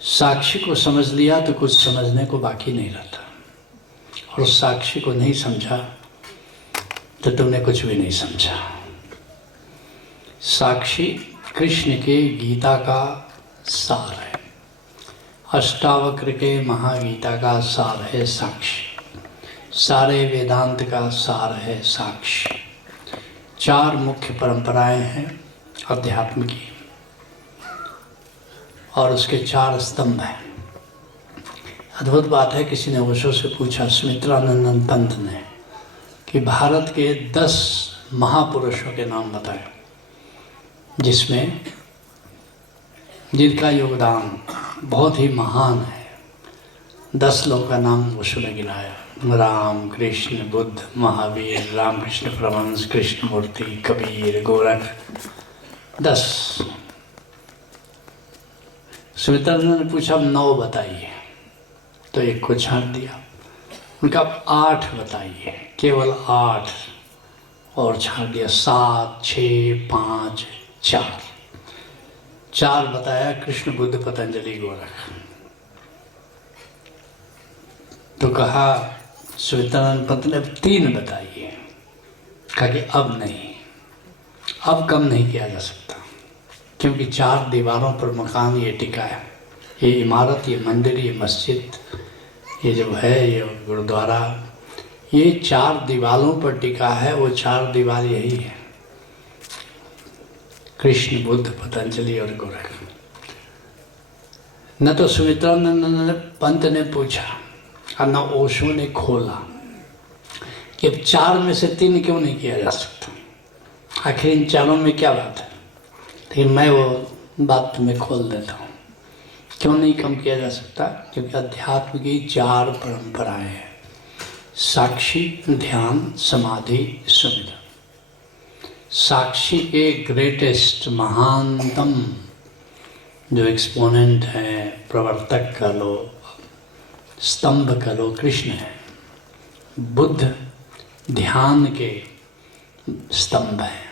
साक्षी को समझ लिया तो कुछ समझने को बाकी नहीं रहता, और साक्षी को नहीं समझा तो तुमने कुछ भी नहीं समझा। साक्षी कृष्ण के गीता का सार है, अष्टावक्र के महागीता का सार है साक्षी, सारे वेदांत का सार है साक्षी। 4 मुख्य परंपराएं हैं अध्यात्म की, और उसके 4 स्तंभ हैं। अद्भुत बात है, किसी ने ओशो से पूछा, सुमित्रानंद पंत ने, कि भारत के 10 महापुरुषों के नाम बताएं जिसमें जिनका योगदान बहुत ही महान है। 10 लोगों का नाम ओशो ने गिनाया, राम, कृष्ण, बुद्ध, महावीर, रामकृष्ण परमहंस, कृष्णमूर्ति, कबीर, गोरख, 10। सुमित्रानंद ने पूछा 9 बताइए, तो एक को छांट दिया। उनका 8 बताइए, केवल 8 और छांट दिया। 7, 6, 5, 4 बताया, कृष्ण, बुद्ध, पतंजलि, गोरख। तो कहा सुमित्रानंद पंत ने 3 बताइए। कहा कि अब नहीं, अब कम नहीं किया जा सकता, क्योंकि 4 दीवारों पर मकान ये टिका है, ये इमारत, ये मंदिर, ये मस्जिद, ये जो है ये गुरुद्वारा, ये 4 दीवारों पर टिका है। वो 4 दीवार यही है, कृष्ण, बुद्ध, पतंजलि और गोरख। न तो सुमित्रानंद पंत ने पूछा और न ओशो ने खोला कि अब 4 में से 3 क्यों नहीं किया जा सकता, आखिर इन 4 में क्या बात है। लेकिन मैं वो बात तुम्हें खोल देता हूँ, क्यों नहीं कम किया जा सकता। क्योंकि अध्यात्म की 4 परंपराएं हैं, साक्षी, ध्यान, समाधि, सुमिरन। साक्षी के ग्रेटेस्ट, महानतम जो एक्सपोनेंट हैं, प्रवर्तक कह लो, स्तंभ कह लो, कृष्ण है। बुद्ध ध्यान के स्तंभ हैं,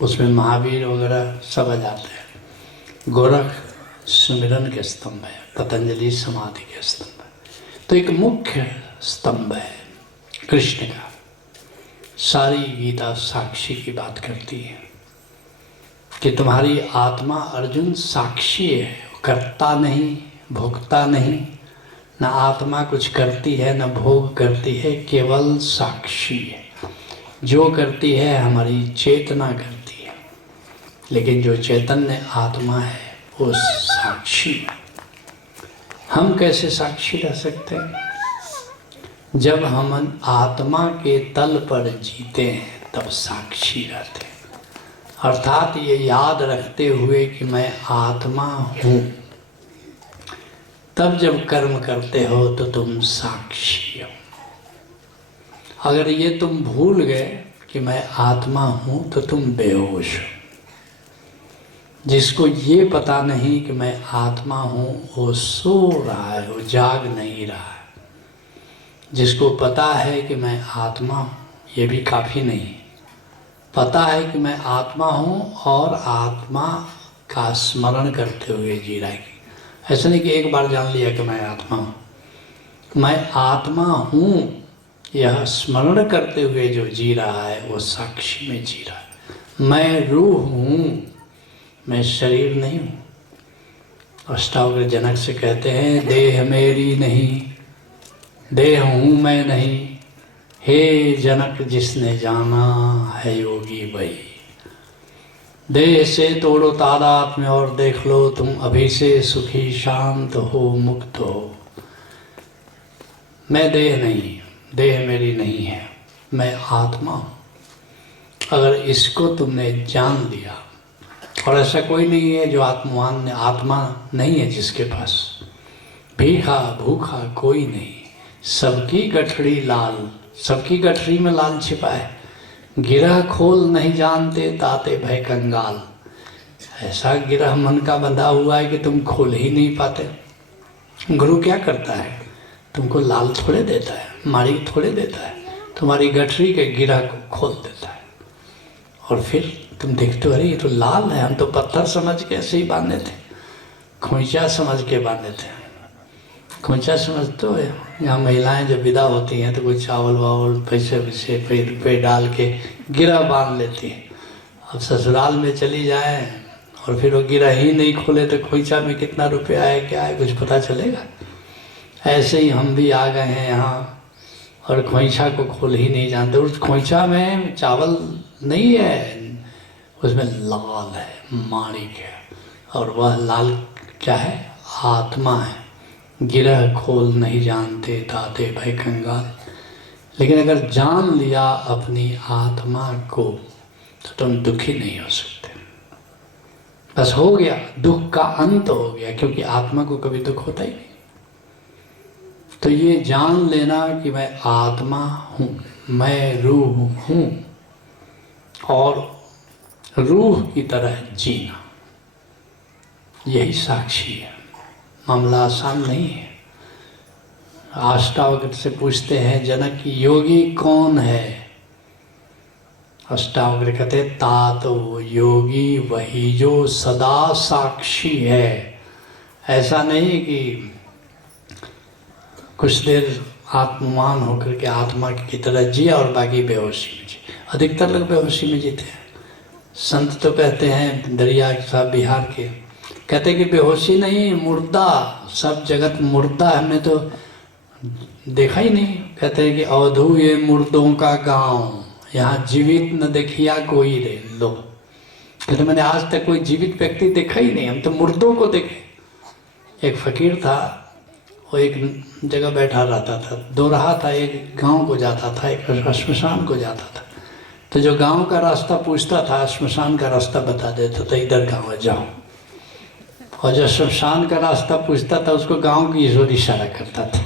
उसमें महावीर वगैरह सब आ जाते हैं। गोरख सुमिरन के स्तंभ है, पतंजलि समाधि के स्तंभ है। तो एक मुख्य स्तंभ है कृष्ण का। सारी गीता साक्षी की बात करती है कि तुम्हारी आत्मा अर्जुन साक्षी है, करता नहीं, भोगता नहीं। न आत्मा कुछ करती है न भोग करती है, केवल साक्षी है। जो करती है हमारी चेतना करती है, लेकिन जो चैतन्य आत्मा है वो साक्षी है। हम कैसे साक्षी रह सकते हैं? जब हम आत्मा के तल पर जीते हैं तब साक्षी रहते हैं। अर्थात ये याद रखते हुए कि मैं आत्मा हूँ, तब जब कर्म करते हो तो तुम साक्षी हो। अगर ये तुम भूल गए कि मैं आत्मा हूँ तो तुम बेहोश हो। जिसको ये पता नहीं कि मैं आत्मा हूँ वो सो रहा है, वो जाग नहीं रहा है। जिसको पता है कि मैं आत्मा हूँ, ये भी काफ़ी नहीं, पता है कि मैं आत्मा हूँ और आत्मा का स्मरण करते हुए जी रहा है। ऐसा नहीं कि एक बार जान लिया कि मैं आत्मा हूँ। मैं आत्मा हूँ यह स्मरण करते हुए जो जी रहा है वो साक्षी में जी रहा है। मैं रूह हूँ, मैं शरीर नहीं हूँ। अष्टावक्र जनक से कहते हैं, देह मेरी नहीं, देह हूँ मैं नहीं, हे जनक जिसने जाना है योगी वही। देह से तोड़ो तादात्म्य और देख लो तुम अभी से सुखी शांत हो, मुक्त हो। मैं देह नहीं, देह मेरी नहीं है, मैं आत्मा हूँ। अगर इसको तुमने जान लिया, और ऐसा कोई नहीं है जो आत्मा नहीं है जिसके पास, भीखा भूखा कोई नहीं, सबकी गठड़ी लाल, सबकी गठड़ी में लाल छिपा है। गिरह खोल नहीं जानते ताते भय कंगाल। ऐसा गिरह मन का बंधा हुआ है कि तुम खोल ही नहीं पाते। गुरु क्या करता है? तुमको लाल थोड़े देता है, मारी थोड़े देता है, तुम्हारी गठरी के गिरह को खोल देता है। और फिर तुम देखते हो, अरे ये तो लाल है, हम तो पत्थर समझ के ऐसे ही बांधे थे। खोइचा समझ के बांधे थे। खोइचा समझ तो यहाँ महिलाएं जब विदा होती हैं तो कोई चावल वावल पैसे वैसे रुपये डाल के गिरा बांध लेती हैं। अब ससुराल में चली जाए और फिर वो गिरा ही नहीं खोले तो खोइचा में कितना रुपया आए क्या है कुछ पता चलेगा। ऐसे ही हम भी आ गए हैं यहाँ और खोइचा को खोल ही नहीं जानते। उस खोइचा में चावल नहीं है, उसमें लाल है, माणिक है, और वह लाल क्या है? आत्मा है। गिरह खोल नहीं जानते ताते भाई कंगाल। लेकिन अगर जान लिया अपनी आत्मा को तो तुम दुखी नहीं हो सकते। बस हो गया, दुख का अंत हो गया, क्योंकि आत्मा को कभी दुख होता ही नहीं। तो ये जान लेना कि मैं आत्मा हूँ, मैं रूह हूँ, और रूह की तरह जीना, यही साक्षी है। मामला आसान नहीं है। अष्टावक्र से पूछते हैं जनक की योगी कौन है? अष्टावक्र कहते तातो योगी वही जो सदा साक्षी है। ऐसा नहीं कि कुछ देर आत्मवान होकर के आत्मा की तरह जिया और बाकी बेहोशी में जिए। अधिकतर लोग बेहोशी में जीते हैं। संत तो कहते हैं, दरिया साहब बिहार के, कहते हैं कि बेहोशी नहीं, मुर्दा, सब जगत मुर्दा, हमने तो देखा ही नहीं। कहते हैं कि अवधू ये मुर्दों का गांव, यहाँ जीवित न देखिया कोई रे लो। कहते मैंने आज तक कोई जीवित व्यक्ति देखा ही नहीं, हम तो मुर्दों को देखे। एक फकीर था, वो एक जगह बैठा रहता था, दोराहा था, एक गांव को जाता था, एक श्मशान को जाता था। तो जो गांव का रास्ता पूछता था, श्मशान का रास्ता बता देता था, इधर गाँव जाओ। और जो श्मशान का रास्ता पूछता था उसको गांव की जोर इशारा करता था।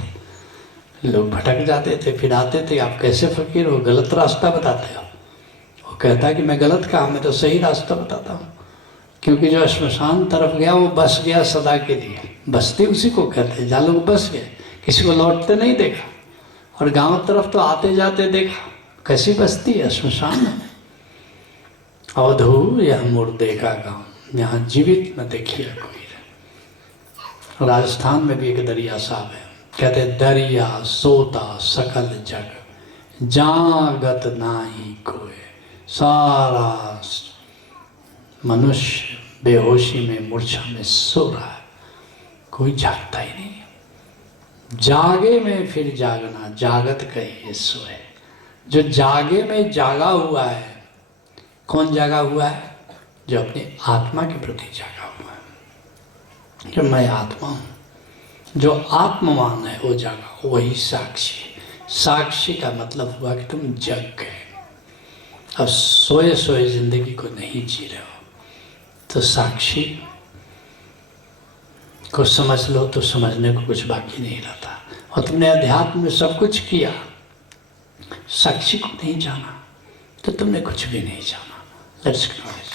लोग भटक जाते थे, फिर आते थे, आप कैसे फकीर हो, गलत रास्ता बताते हो। वो कहता है कि मैं गलत कहा, मैं तो सही रास्ता बताता हूँ। क्योंकि जो श्मशान तरफ गया वो बस गया सदा के लिए। बस्ती उसी को कहते हैं जहाँ लोग बस गए, किसी को लौटते नहीं देखा। और गांव तरफ तो आते जाते देखा। कैसी बस्ती है? श्मशान है। अवधू यह मुर्दे का गांव, यहाँ जीवित न देखिए कोई। राजस्थान में भी एक दरिया साहब है, कहते दरिया सोता सकल जग, जागत नाही कोय। सारा मनुष्य बेहोशी में, मूर्छा में सो रहा है, कोई जागता ही नहीं। जागे में फिर जागना, जागत कहिए सोए। जो जागे में जागा हुआ है, कौन जागा हुआ है? जो अपनी आत्मा के प्रति जागा हुआ है, जो मैं आत्मा हूँ। जो आत्मवान है वो जागा, वही साक्षी। साक्षी का मतलब हुआ कि तुम जग गए, अब सोए सोए जिंदगी को नहीं जी रहे हो। तो साक्षी को समझ लो तो समझने को कुछ बाकी नहीं रहता। और तुमने अध्यात्म में सब कुछ किया, साक्षी को नहीं जाना तो तुमने कुछ भी नहीं जाना। लेट्स